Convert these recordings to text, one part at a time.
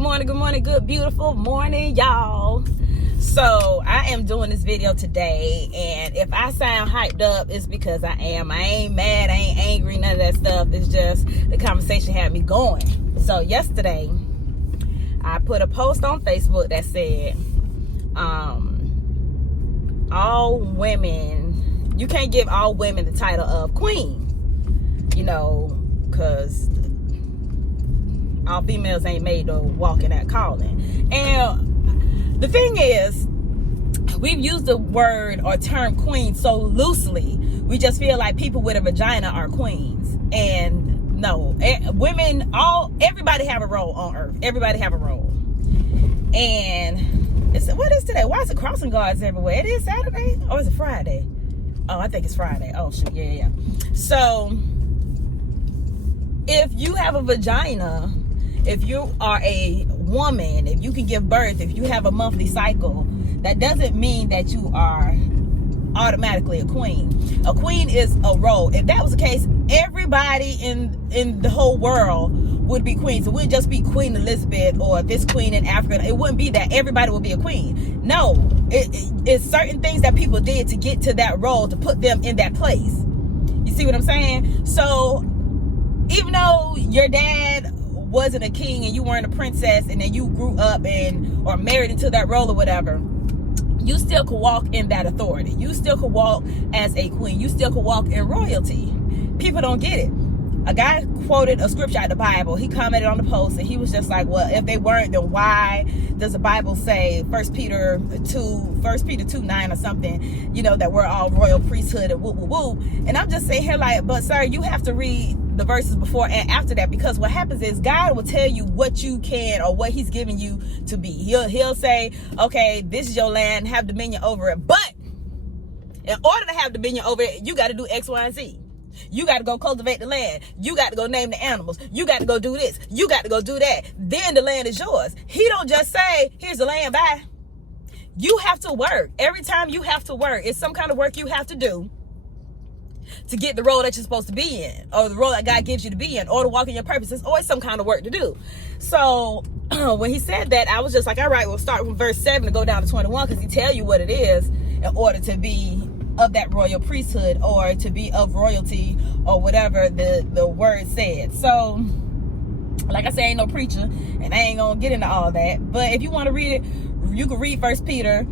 morning, good, beautiful morning, y'all. So I am doing this video today, and if I sound hyped up, it's because I am. I ain't mad, I ain't angry, none of that stuff. It's just the conversation had me going. So yesterday, I put a post on Facebook that said, all women, you can't give all women the title of queen, because all females ain't made to walk in that calling. And the thing is, we've used the word or term queen so loosely, we just feel like people with a vagina are queens. And no, women, everybody have a role on earth. Everybody have a role. And what is today? Why is it crossing guards everywhere? It is Saturday or is it Friday? Oh, I think it's Friday. Oh shoot, yeah. So if you have a vagina, if you are a woman, if you can give birth, if you have a monthly cycle, that doesn't mean that you are automatically a queen. A queen is a role. If that was the case, everybody in the whole world would be queens. It wouldn't just be Queen Elizabeth or this queen in Africa. It wouldn't be that everybody would be a queen. No, it's certain things that people did to get to that role, to put them in that place. You see what I'm saying? So even though your dad wasn't a king and you weren't a princess, and then you grew up or married into that role or whatever, you still could walk in that authority. You still could walk as a queen. You still could walk in royalty. People don't get it. A guy quoted a scripture out of the Bible. He commented on the post and he was just like, well, if they weren't, then why does the Bible say 1 Peter 2:9 or something, that we're all royal priesthood and woo woo woo. And I'm just saying here like, but sir, you have to read the verses before and after that, because what happens is God will tell you what you can or what he's giving you to be. He'll say, okay, this is your land, have dominion over it. But in order to have dominion over it, you got to do X, Y, and Z. You got to go cultivate the land. You got to go name the animals. You got to go do this. You got to go do that. Then the land is yours. He don't just say, here's the land, bye. You have to work. Every time you have to work, it's some kind of work you have to do to get the role that you're supposed to be in, or the role that God gives you to be in, or to walk in your purpose. There's always some kind of work to do. So when he said that, I was just like, all right, we'll start from verse 7 to go down to 21, because he tell you what it is in order to be of that royal priesthood, or to be of royalty, or whatever the word said. So like I said, I ain't no preacher and I ain't gonna get into all that, but if you want to read it, you can read 1 Peter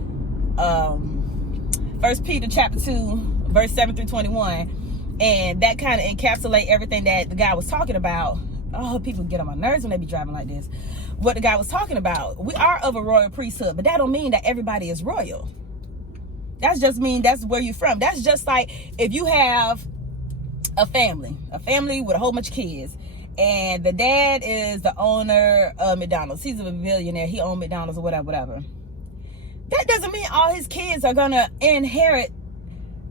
chapter 2 verse 7 through 21, and that kind of encapsulate everything that the guy was talking about. Oh, people get on my nerves when they be driving like this. What the guy was talking about, we are of a royal priesthood, but that don't mean that everybody is royal. That's just mean that's where you're from. That's just like if you have a family with a whole bunch of kids, and the dad is the owner of McDonald's. He's a millionaire. He owns McDonald's or whatever. That doesn't mean all his kids are gonna inherit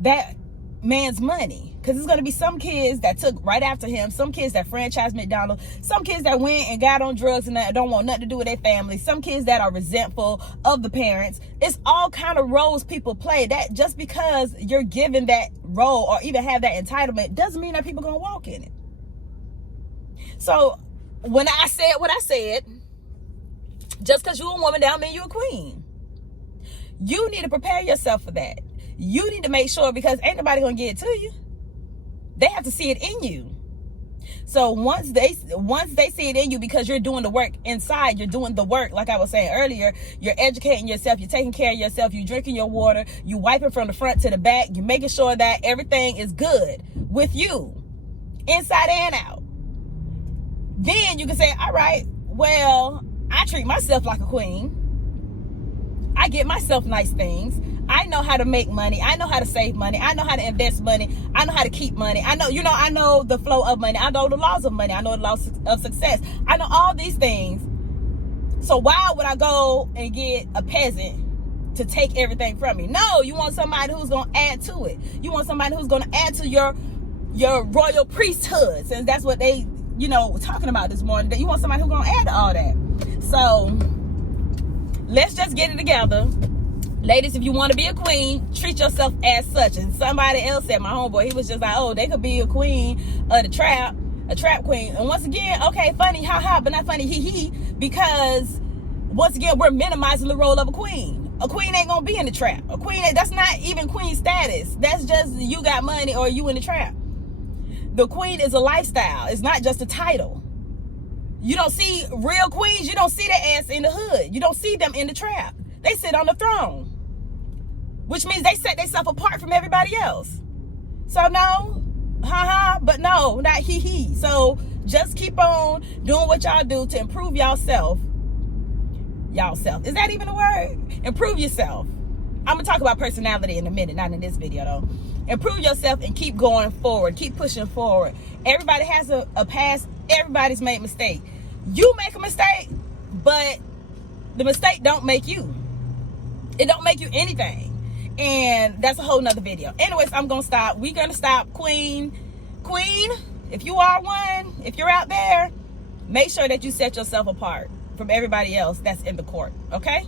that man's money, because there's going to be some kids that took right after him, some kids that franchised McDonald's, some kids that went and got on drugs and that don't want nothing to do with their family, some kids that are resentful of the parents. It's all kind of roles people play. That just because you're given that role or even have that entitlement doesn't mean that people gonna walk in it. So when I said what I said, just because you're a woman don't mean you're a queen. You need to prepare yourself for that. You need to make sure, because ain't nobody gonna get it to you. They have to see it in you. So once they see it in you, because you're doing the work inside, you're doing the work, like I was saying earlier, you're educating yourself, you're taking care of yourself, you're drinking your water, you wiping from the front to the back, you're making sure that everything is good with you, inside and out. Then you can say, all right, well, I treat myself like a queen. I get myself nice things. I know how to make money. I know how to save money. I know how to invest money. I know how to keep money. I know the flow of money. I know the laws of money. I know the laws of success. I know all these things. So why would I go and get a peasant to take everything from me? No, you want somebody who's going to add to it. You want somebody who's going to add to your royal priesthood, since that's what they, talking about this morning. That you want somebody who's going to add to all that. So let's just get it together. Ladies, if you want to be a queen, treat yourself as such. And somebody else said, my homeboy, he was just like, oh, they could be a queen of the trap, a trap queen. And once again, okay, funny, ha ha, but not funny, he. because once again, we're minimizing the role of a queen. A queen ain't gonna be in the trap. A queen, that's not even queen status. That's just you got money or you in the trap. The queen is a lifestyle. It's not just a title. You don't see real queens, you don't see their ass in the hood. You don't see them in the trap. They sit on the throne, which means they set themselves apart from everybody else. So no, but no, not he. So just keep on doing what y'all do to improve y'allself. Is that even a word? Improve yourself. I'm gonna talk about personality in a minute, not in this video though. Improve yourself and keep going forward. Keep pushing forward. Everybody has a past. Everybody's made mistakes. You make a mistake, but the mistake don't make you. It don't make you anything. And that's a whole nother video. Anyways, I'm gonna stop. We're gonna stop. Queen, if you are one, if you're out there, make sure that you set yourself apart from everybody else that's in the court. Okay?